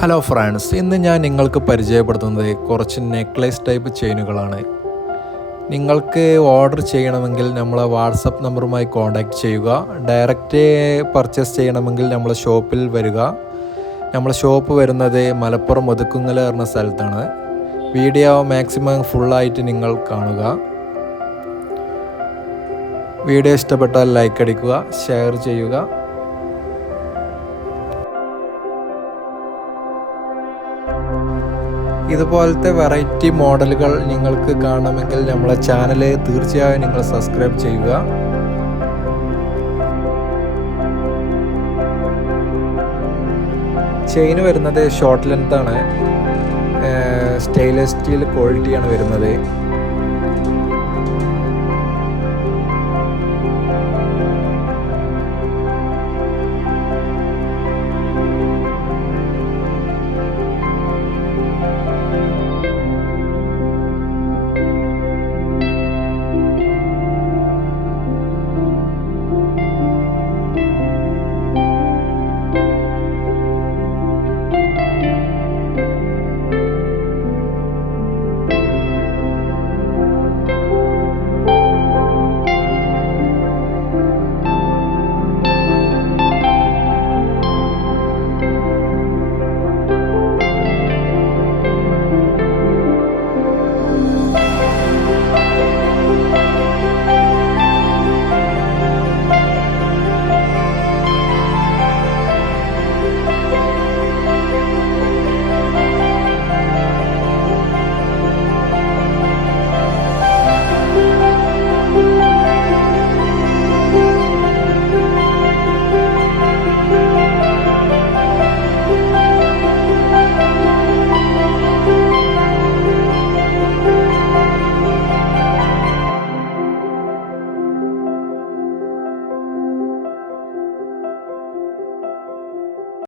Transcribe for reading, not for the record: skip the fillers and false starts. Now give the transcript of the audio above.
Hello friends, ഇന്ന് ഞാൻ നിങ്ങൾക്ക് പരിചയപ്പെടുത്തുന്നത് കുറച്ച് നെക്ലേസ് ടൈപ്പ് ചെയിനുകളാണ്. നിങ്ങൾക്ക് ഓർഡർ ചെയ്യണമെങ്കിൽ നമ്മളെ വാട്സപ്പ് നമ്പറുമായി കോൺടാക്റ്റ് ചെയ്യുക. ഡയറക്റ്റ് പർച്ചേസ് ചെയ്യണമെങ്കിൽ നമ്മളെ ഷോപ്പിൽ വരിക. നമ്മളെ ഷോപ്പ് വരുന്നത് മലപ്പുറം ഒതുക്കുങ്ങൽ എന്ന സ്ഥലത്താണ്. വീഡിയോ മാക്സിമം ഫുള്ളായിട്ട് നിങ്ങൾ കാണുക. വീഡിയോ ഇഷ്ടപ്പെട്ടാൽ ലൈക്ക് അടിക്കുക, ഷെയർ ചെയ്യുക. ഇതുപോലത്തെ വെറൈറ്റി മോഡലുകൾ നിങ്ങൾക്ക് കാണണമെങ്കിൽ നമ്മളെ ചാനൽ തീർച്ചയായും നിങ്ങൾ സബ്സ്ക്രൈബ് ചെയ്യുക. ചെയിൻ വരുന്നത് ഷോർട്ട് ലെങ്ത് ആണ്. സ്റ്റെയിൻലെസ് സ്റ്റീൽ ക്വാളിറ്റിയാണ് വരുന്നത്.